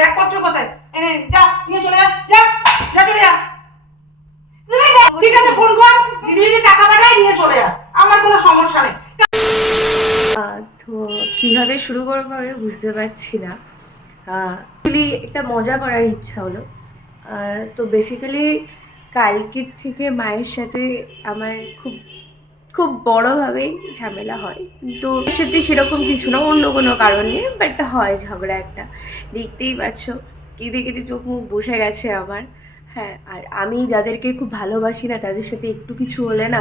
ব্যাগপত্র কোথায়? এনে যা নিয়ে চলে যা, যা যা চলে যা। ঠিক আছে ফোন কর, দিদি যদি টাকা পাঠায় নিয়ে চলে যা, আমার কোনো সমস্যা নেই। তো কিভাবে শুরু করবো আমি বুঝতে পারছি না। একটা মজা করার ইচ্ছা হলো। তো বেসিক্যালি কালকের থেকে মায়ের সাথে আমার খুব খুব বড়োভাবেই ঝামেলা হয়, কিন্তু এর সাথে সেরকম কিছু না, অন্য কোনো কারণে বাট হয় ঝগড়া একটা। দেখতেই পাচ্ছ কেঁদে কেঁদে চোখ মুখ বসে গেছে আমার। হ্যাঁ, আর আমি যাদেরকে খুব ভালোবাসি না তাদের সাথে একটু কিছু হলে না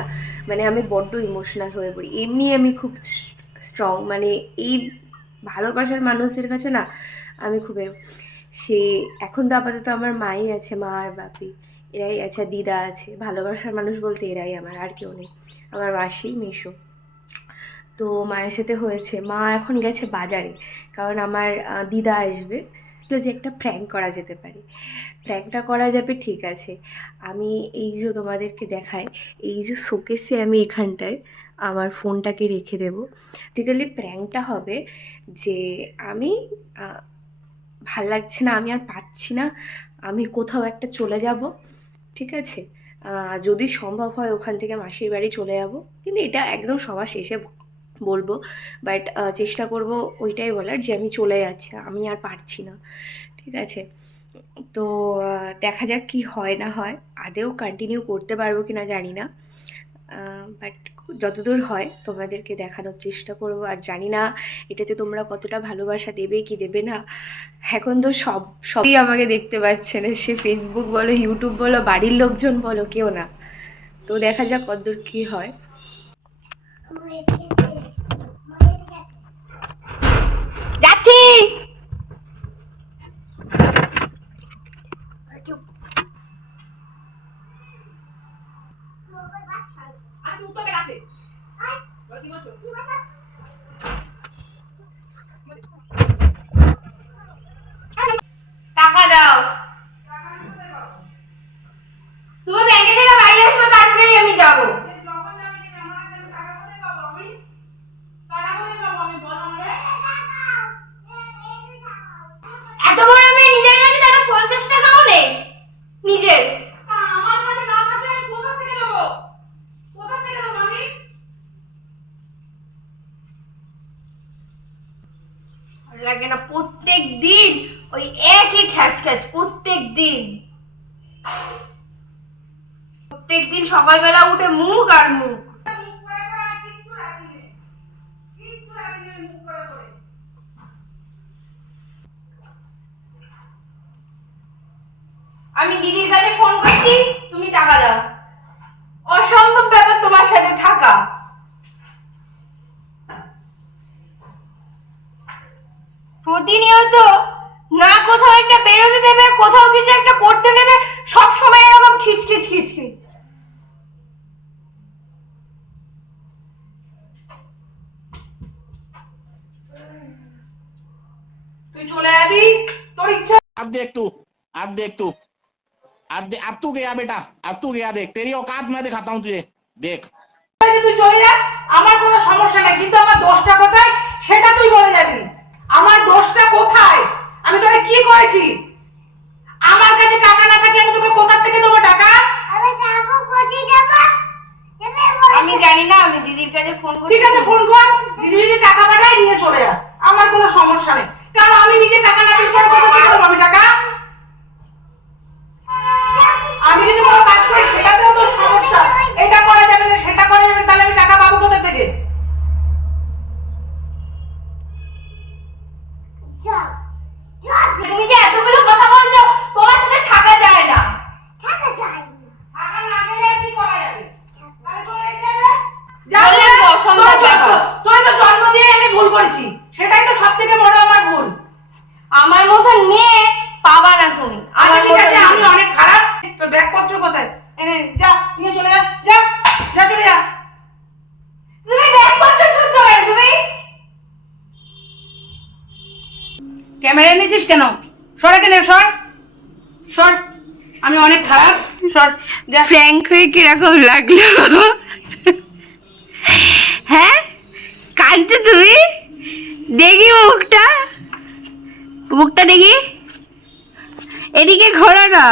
মানে আমি বড্ড ইমোশনাল হয়ে পড়ি। এমনি আমি খুব স্ট্রং, মানে এই ভালোবাসার মানুষদের কাছে না আমি খুব সে এখন তো আপাতত আমার মাই আছে, মা আর বাপি এরাই আছে, দিদা আছে। ভালোবাসার মানুষ বলতে এরাই আমার, আর কেউ নেই। আমার মাসি মেশো। তো মায়ের সাথে হয়েছে, মা এখন গেছে বাজারে, কারণ আমার দিদা আসবে। তো যে একটা প্র্যাঙ্ক করা যেতে পারে, প্র্যাঙ্কটা করা যাবে, ঠিক আছে। আমি এই যে তোমাদেরকে দেখাই, এই যে শোকেসে আমি এখানটায় আমার ফোনটাকে রেখে দেবো। বেসিক্যালি প্র্যাঙ্কটা হবে যে আমি ভাল লাগছে না, আমি আর পাচ্ছি না, আমি কোথাও একটা চলে যাব, ঠিক আছে। যদি সম্ভব হয় ওখান থেকে মাসির বাড়ি চলে যাব, কিন্তু এটা একদম সবার শেষে বলবো। বাট চেষ্টা করব ওইটাই বলার যে আমি চলে যাচ্ছি, আমি আর পারছি না, ঠিক আছে। তো দেখা যাক কি হয় না হয়, আদেও কন্টিনিউ করতে পারবো কি না জানি না, বাট যতদূর হয় তোমাদেরকে দেখানোর চেষ্টা করব। আর জানি না এটাতে তোমরা কতটা ভালোবাসা দেবে কি দেবে না। এখন তো সবই আমাকে দেখতে পাচ্ছে না, সে ফেসবুক বলো, ইউটিউব বলো, বাড়ির লোকজন বলো, কেউ না। তো দেখা যাক কতদূর কি হয়। যাচ্ছি। টাকা দাও, তুমি ব্যাংকে থেকে বাড়ি আসবে, তারপরেই আমি যাবো। এত বড় আমি নিজের কাছে টাকা 50 টাকাও নেই নিজের। আমার কাছে না থাকলে আমি কোথা থেকে দেবো? কোথা থেকে দেবো আমি? লাগে না প্রত্যেক দিন ওই একই খ্যাচ খ্যাচ, প্রত্যেক দিন সকালবেলা উঠে মুখ আর মুখ। আমি দিদির কাছে ফোন করছি, তুমি টাকা দাও। অসম্ভব ব্যাপার তোমার সাথে থাকা। প্রতিনিয়ত না কোথাও একটা বেরোতে দেবে, কোথাও কিছু একটা করতে দেবে, সব সময় এরকম খিচ খিচ খিচ খিচ। তুই চলে যাবি, তোর ইচ্ছা। अब देख तू, अब देख तू, अब तू गया बेटा, अब तू गया, देख तेरी औकात मैं दिखाता हूँ तुझे, देख। তুই চলে যা, আমার কোনো সমস্যা নাই, কিন্তু আমার দোষটা কোথায় সেটা তুই বলে যাবি। আমার দোষটা কোথায়? আমি তোকে কি করেছি? আমার কাছে টাকা না থাকলে আমি তোকে কোথা থেকে দেবো টাকা? আমি জানি না, আমি দিদির কাছে ফোন করছি। ঠিক আছে ফোন কর, দিদি যদি টাকা পাঠায় নিয়ে চলে যা, আমার কোনো সমস্যা নেই, কারণ আমি নিজে টাকা না পেলে কোথা থেকে দেবো আমি টাকা? আমি যদি কোনো কাজ করি সেটাতেও তোর সমস্যা, এটা করা যাবে না সেটা করা যাবে, তাহলে আমি টাকা পাবো কোথা থেকে? তুমি যে এতগুলো কথা বলছো, তোমার সাথে থাকা যায় না। থাকা না গেলে আর কি করা যাবে? তাহলে চলে যেতে হবে। অসম্ভব ব্যাপার। তোর তো জন্ম দিয়ে আমি ভুল করেছি, সেটাই তো সবথেকে বড় আমার ভুল। আমার মতন মেয়ে পাবা না তুমি। আমার ঠিক আছে, আমি অনেক খারাপ। তোর ব্যাগপত্র কোথায়? এনে যা নিয়ে চলে যা, যা যা চলে যা। তুমি ব্যাগপত্র ছুটছো কেন তুমি? ক্যামেরা নিয়েছিস কেন? সর এখানে, সর সর, আমি অনেক খারাপ, সর যা। প্র্যাঙ্ক হয়ে কিরকম লাগলো? হ্যাঁ, কাঁদছো তুমি? দেখি মুখটা, মুখটা দেখি। এদিকে ঘোরো না।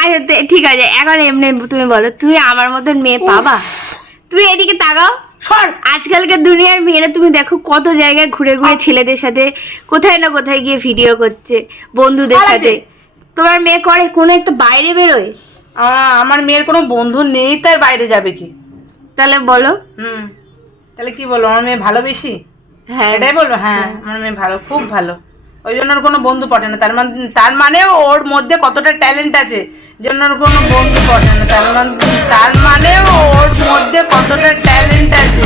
আচ্ছা ঠিক আছে, এখন এমনি তুমি বলো, তুমি আমার মতন মেয়ে পাবা? তুমি এদিকে তাকাও। সর। আজকালকার দুনিয়ার মেয়েরা তুমি দেখো কত জায়গায় ঘুরে ঘুরে ছেলেদের সাথে কোথায় না কোথায় গিয়ে ভিডিও করছে বন্ধুদের সাথে। তোমার মেয়ে করে কোনো একটা বাইরে বেরোয়? আমার মেয়ের কোনো বন্ধু নেই, তার বাইরে যাবে কি? তাহলে বলো। তাহলে কি বলবো, আমার মেয়ে ভালো বেশি? হ্যাঁ এটাই বলবো। হ্যাঁ, আমার মেয়ে ভালো, খুব ভালো। ওই জন্য ওর কোনো বন্ধু পটে না। তার মানে ওর মধ্যে কতটা ট্যালেন্ট আছে, জন্য ওর কোনো বন্ধু পটে না। তার মানে ওর মধ্যে কতটা ট্যালেন্ট আছে।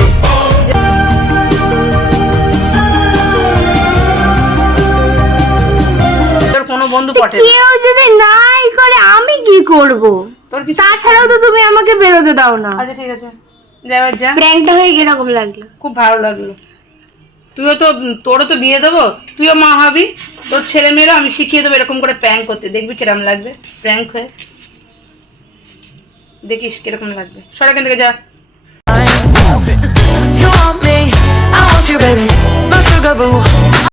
তোর কোনো বন্ধু পটে না। কেউ যদি নাই করে আমি কি করব? তোর কি? তাছাড়াও তো তুমি আমাকে বেরোতে দাও না। আচ্ছা ঠিক আছে, যাবে যা। প্র্যাঙ্কটা হয়ে কিরকম লাগলো? খুব ভালো লাগলো। তোরও তো বিয়ে দেবো, তুইও মা হবি, তোর ছেলে মেয়েরও আমি শিখিয়ে দেবো এরকম করে প্র্যাঙ্ক করতে। দেখবি কিরকম লাগবে প্র্যাঙ্ক হয়ে, দেখিস কিরকম লাগবে। সর এখান থেকে যা। You want me, I want you, baby. My sugar boo.